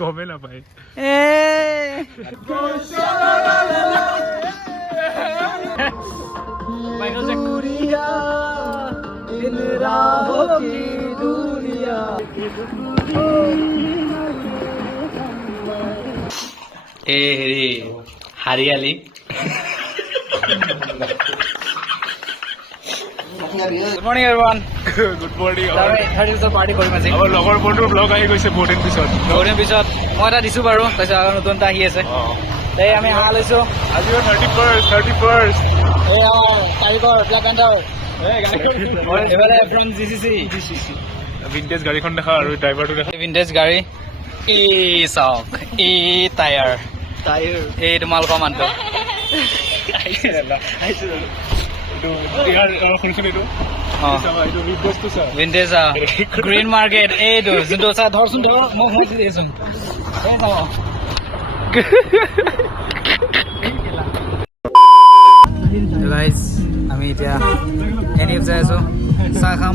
গমে নাপায় হেৰি হাৰিয়ালি Good morning everyone. Good morning party কৰিম আজি আমাৰ লগৰ বন্ধুৰ ব্লগ আহি গৈছে বহুত দিন পিছত বহুত দিন পিছত মই এটা দিছো বাৰু তাৰপিছত আৰু নতুন এটা আহি আছে এই আমি হাঁহ লৈছো আজি 31st এই কাৰিকৰ ব্লেক এণ্টাৰ এইফালে ফ্ৰম জিচিচি ভিনটেজ গাড়ীখন দেখা আৰু ড্ৰাইভাৰটো দেখা ভিনটেজ গাড়ী এই চাওক এই টায়াৰ এই তোমালোকৰ মানুহটো ভিনটেজ গ্ৰীণ মাৰ্কেট এইটো যোনটো চা ধৰচোন ধৰ মই সোমাই দিছোন গাইজ আমি এতিয়া এনিফ যাই আছো চাহ খাম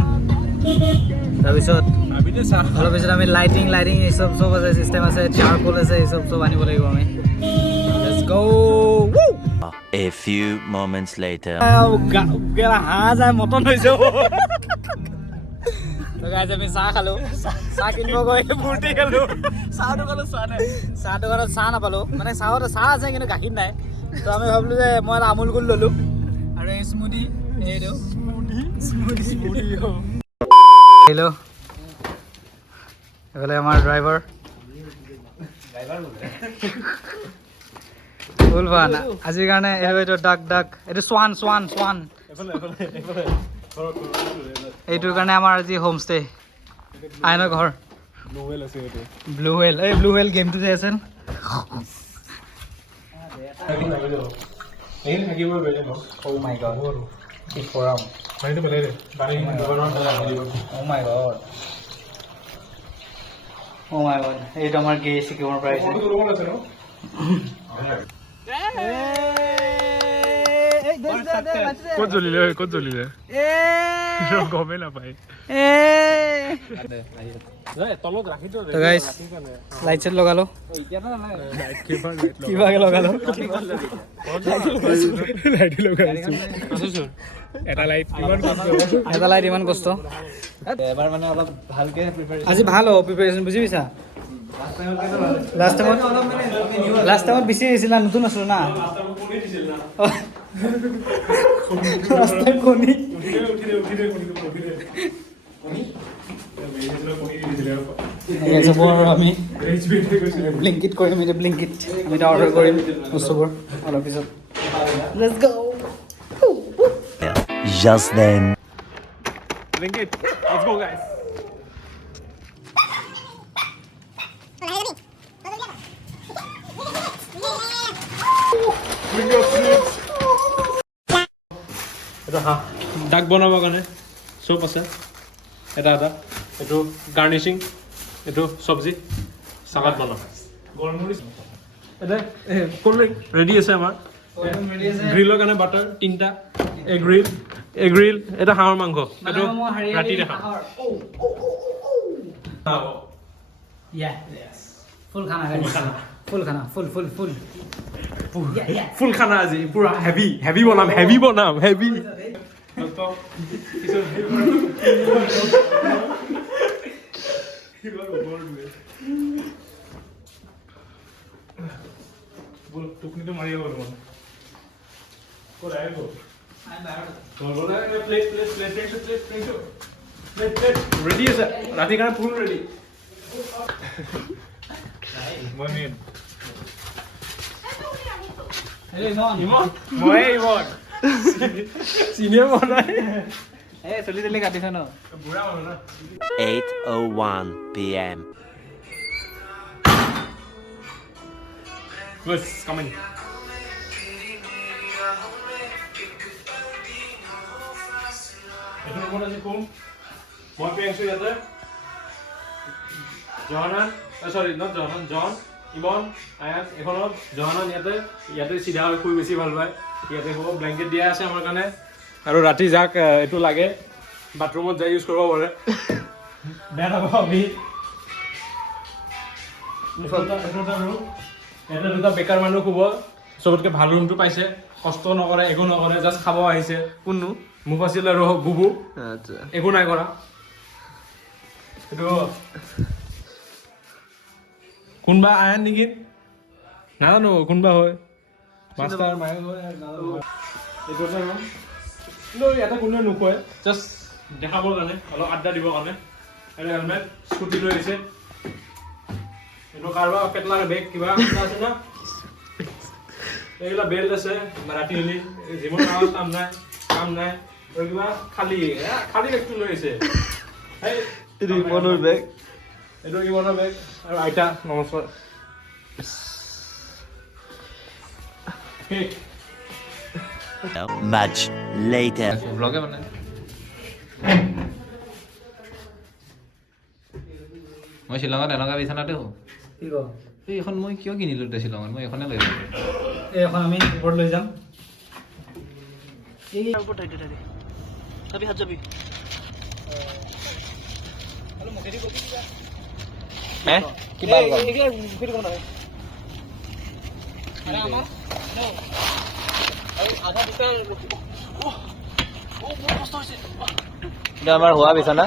তাৰপিছত অলপ পিছত আমি লাইটিং এই চব আছে চিষ্টেম আছে চাৰকোল আছে এই চব আনিব লাগিব আমি let's go A few moments later. হাঁহ যায় মটন হৈছে আমি চাহ খালো চাহ কিনিব গৈ ফূৰ্তি খালো চাহ দোকানত চাহ নাপালো মানে চাহত চাহ আছে কিন্তু গাখীৰ নাই তো আমি ভাবিলো যে মই এটা আমুল কুল ললো আৰু এই স্মুদি এইটো হেল্ল' এইফালে আমাৰ ড্ৰাইভাৰ ফুল ফান আজিৰ কাৰণে এইটো ডাক এইটো চোৱান এইটোৰ কাৰণে আমাৰ আজি হোম ষ্টে আইনৰ ঘৰ ব্লু হুৱেল গেমটো যে আছে এইটো আমাৰ গে চিকিমৰ পৰা ক'ত জ্বলিলে গমে নাপায় লাইট চাইট লগালো কিবাকে লগালো এটা লাইট ইমান কষ্ট এবাৰ মানে অলপ ভালকে আজি ভাল হ'ব প্ৰিপাৰেচন বুজি পাইছা লাষ্ট টাইমত বেছি আহিছিল নতুন আছিলো না আমি ব্লিংকিট কৰিম এতিয়া আমি অৰ্ডাৰ কৰিম বস্তুবোৰ অলপ পিছত let's go Just then. Blinkit, let's go guys. ডাক বনাবৰ কাৰণে চব আছে এটা এইটো গাৰ্নিচিং এইটো চব্জি চালাড বনাম এটা ক'ল্ড ড্ৰিংক ৰেডি আছে আমাৰ গ্ৰিলৰ কাৰণে বাটাৰ 3টা এগ্ৰিল এটা হাঁহৰ মাংস এইটো ৰাতি দেখা ফুল খানা আজি পুৰা হেভি বনাম হেভি টোপনিটো মাৰি গ'ল ৰেডি আছে ৰাতিৰ কাৰণে ফুল ৰেডি চিনিয়ে বনাই চলি কাটিছে ন 8:01 p.m. Bus coming. Itu nomor aja kum. Mau pengen sih ya tuh. Johanan, sorry not Johanan, John, Imon, Ayat, ekonom, Johanan ya tuh সিধা হৈ শুই বেছি ভাল পায় ইয়াতে হ'ব ব্লেংকেট দিয়া আছে আমাৰ কাৰণে আৰু ৰাতি যাক এটো লাগে বাথৰুমত যাই ইউজ কৰিব পাৰে বেয়া হ'ব আমি এটা দুটা বেকাৰ মানুহ শুব চবতকে ভাল ৰুমটো পাইছে কষ্ট নকৰে একো নকৰে জাষ্ট খাব আহিছে কোননো মুফাছিল আৰু বুবু আচ্ছা একো নাই কৰা এইটো কোনবা আহে নেকি নাজানো কোনবা হয় মাষ্টাৰ মায়ে হয় নাজানো এইটো এটা ৰুম কিন্তু ইয়াতে কোনেও নোখোৱাই জাষ্ট দেখাবৰ কাৰণে অলপ আড্ডা দিবৰ কাৰণে আৰু হেলমেট স্কুটি লৈ আহিছে এইটো কাৰোবাৰ পেটলাৰ বেগ কিবা আছে না এইগিলা বেল্ট আছে ৰাতি হলি যিমান কাম নাই আৰু কিবা খালী বেগটো লৈ আহিছে এইটো ইমনৰ বেগ এইটো ইমনৰ বেগ আৰু আইতা নমস্কাৰ Much later. ব্লগে মানে মই শ্বিলঙত এনেকুৱা বিচনাতে হওঁ কি ক এইখন মই কিয় কিনিলো এতিয়া শ্বিলঙত মই এইখনে লৈ যাম এখন আমি ওপৰত লৈ যাম আমাৰ হোৱা বিচনা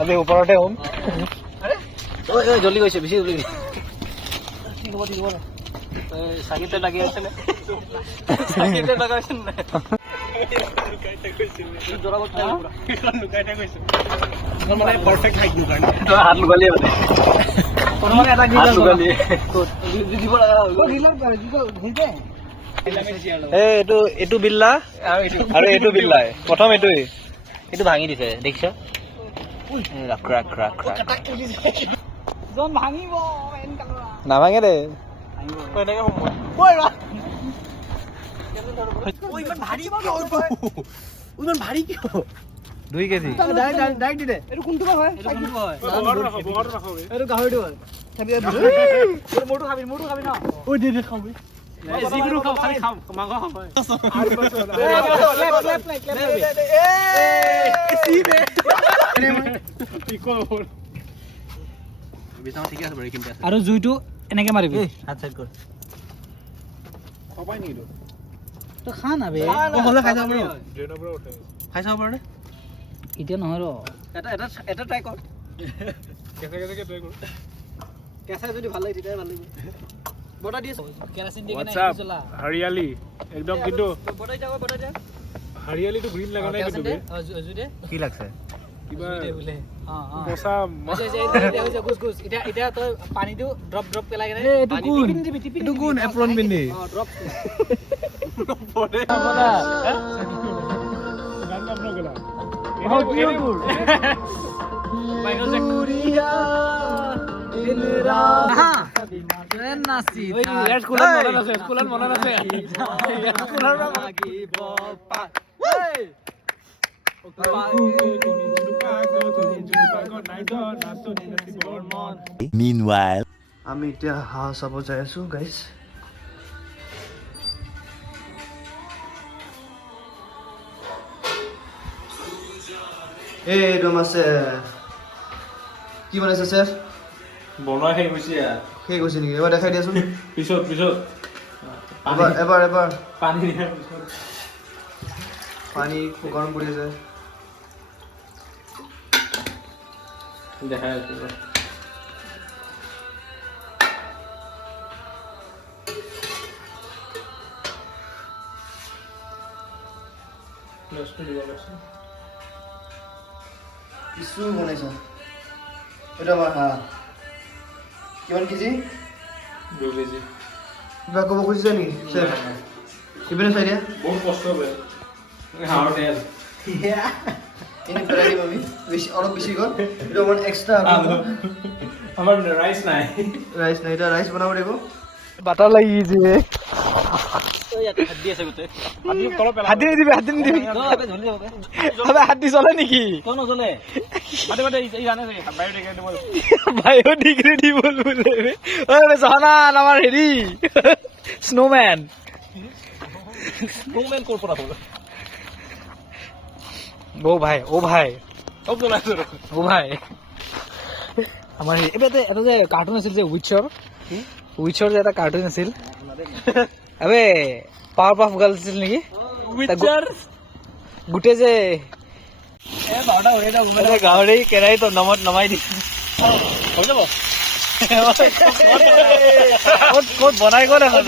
আমি ওপৰতে হ'ম জলদি গৈছে বেছি জলদি চাকিতে লাগি আছে চাকিতে লগাইছে হাত লগালিয়ে এইটো বিল্লা আৰু এইটো বিল্লা প্ৰথম এইটোৱে এইটো ভাঙি দিছে দেখিছ নাভাঙে দে দুই কেজি যিকোনো খাওঁ খালি খাম মাংস খাম আৰু জুইটো এনেকে মাৰিবি হাত চাইড কৰ তই খা না বে খাই চাব পাৰ এতিয়া নহয় ৰ এটা ট্ৰাই কৰ কেঁচা যদি ভাল লাগে তেতিয়াই ভাল লাগিব বটা দি কেৰাচিন দি কেনে জ্বলা হৰিয়ালি একদম কিন্তু বটাই যাও হৰিয়ালিটো গ্ৰীণ লগা নাই কিন্তু জুইতে কি লাগছে কিবা বোলে পচা গুছ এতিয়া তই পানীটো ড্ৰপ পেলাই কেনে এইটো কোন এপ্ৰন পিন্ধি ড্ৰপ Meanwhile. আমি এতিয়া হাঁহ চাব যাই আছো গাইজ এই একদম আছে কি বনাইছে চেফ বনোৱা শেষ হৈছে সেই কৈছে নেকি এবাৰ দেখাই দিয়াচোন পিছত এবাৰ পানী দিয়াৰ পিছত পানী গৰম কৰি আছে দেখাই আছো কিছু বনাইছ এইটো আমাৰ হাঁহ কিমান কেজি 2 কেজি কিবা ক'ব খুজিছে নেকি চেফ ইপিনে চাই দিয়া বহুত কষ্ট হয় হাঁহৰ তেল এনে পেলাই দিম আমি অলপ বেছি গ'ল এইটো অকণমান এক্সট্ৰা আমাৰ ৰাইচ নাই ৰাইচ নাই এতিয়া ৰাইচ বনাব লাগিব বাটাৰ লাগিছে হাত দি চলে নেকি বায়'ডিগ্ৰেডেবল বোলে জহানাত আমাৰ হেৰি স্নোমেন ক'ৰ পৰা হ'ল ও ভাই আমাৰ এটা যে কাৰ্টুন আছিল যে উইচৰ যে এটা কাৰ্টুন আছিল আবে পাৱাৰ পাফ গাৰ্লছ আছিল নেকি গোটেই যে গাহৰি কেৰাহীত নমত নমাই দি হৈ যাব ক'ত বনাই ক'ত আছে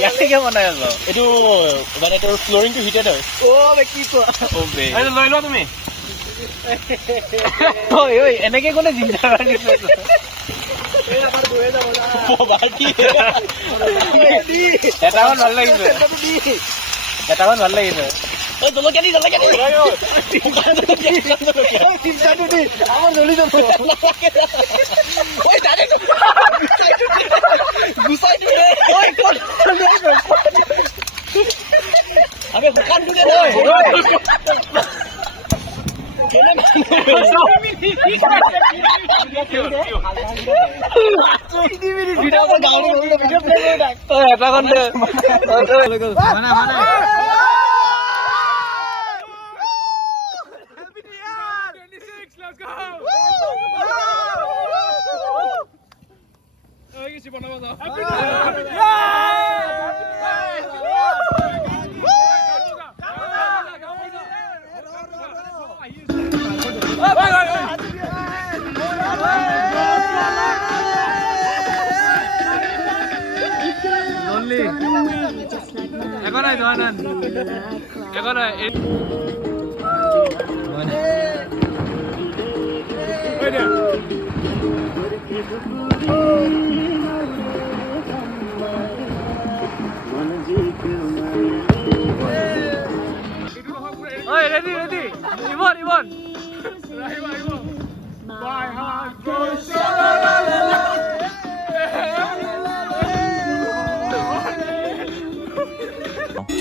ইয়াতে বনাই আছ এইটো মানে তোৰ ফ্ল'ৰিংটো হিটেড হয় কি কোৱা এইটো লৈ লোৱা তুমি এনেকে কোনে জিন্দা এটামান ভাল লাগিছে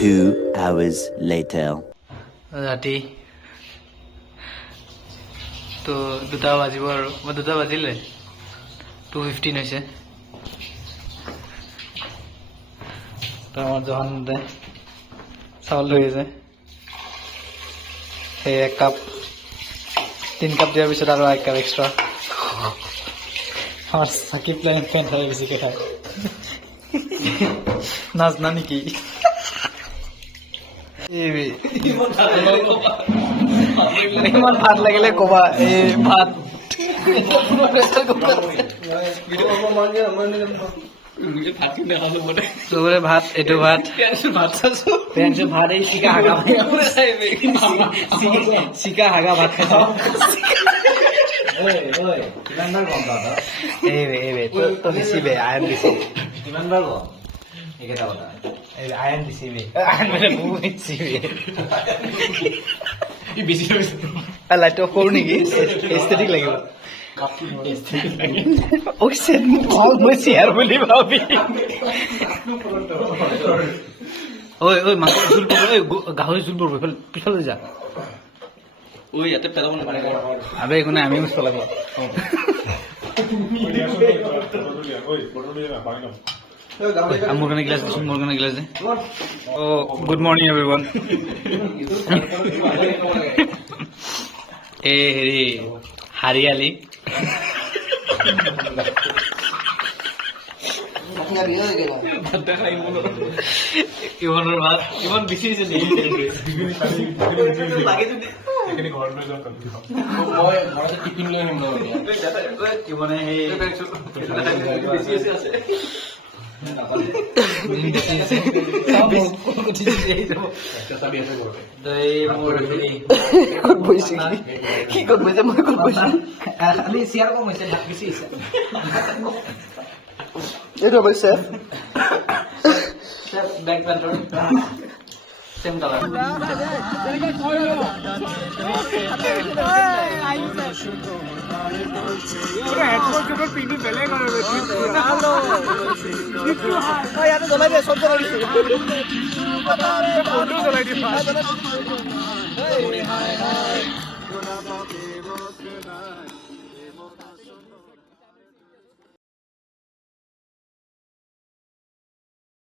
Two hours later. ৰাতি তো 2টা বাজিব আৰু 2টা বাজিলে 2:15 হৈছে তো আমাৰ জহানতে চাউল লৈ আছে সেই 1 কাপ 3 কাপ দিয়াৰ পিছত আৰু 1 কাপ এক্সট্ৰা আমাৰ চাকিব প্লেন ফেন খাই বেছিকৈ খায় নাজনা নেকি ইমান ভাত লাগিলে কবা এই ভাত চবৰে ভাত এইটো ভাত ভাত এই চিকা হাগা ভাত খাইছ তো বেছি বে আয়ন বেছি কিমান বাৰ একেটা কথা আয়ন বেছি বে আয়ন মানে বহুত বেছি বে লাইটটো সৰু নেকি এস্থেটিক লাগিব মই চেয়াৰ বুলি ভাবি ঐ মাংস জোল পৰব গাহৰি জোল পৰব পিছলৈ যা ইয়াতে পেলাব আবে একো নাই আমি পেলাব মোৰ কাৰণে গ্লাছ দিছোঁ মোৰ কাৰণে গ্লাছ দে গুড মৰ্ণিং এভৰিৱান এই হেৰি হাৰিয়ালি ইমানৰ ভাত ইমান বেছি হৈছে টিফিন লৈ আহিম ইমানে এইটো অৱশ্যে Same color.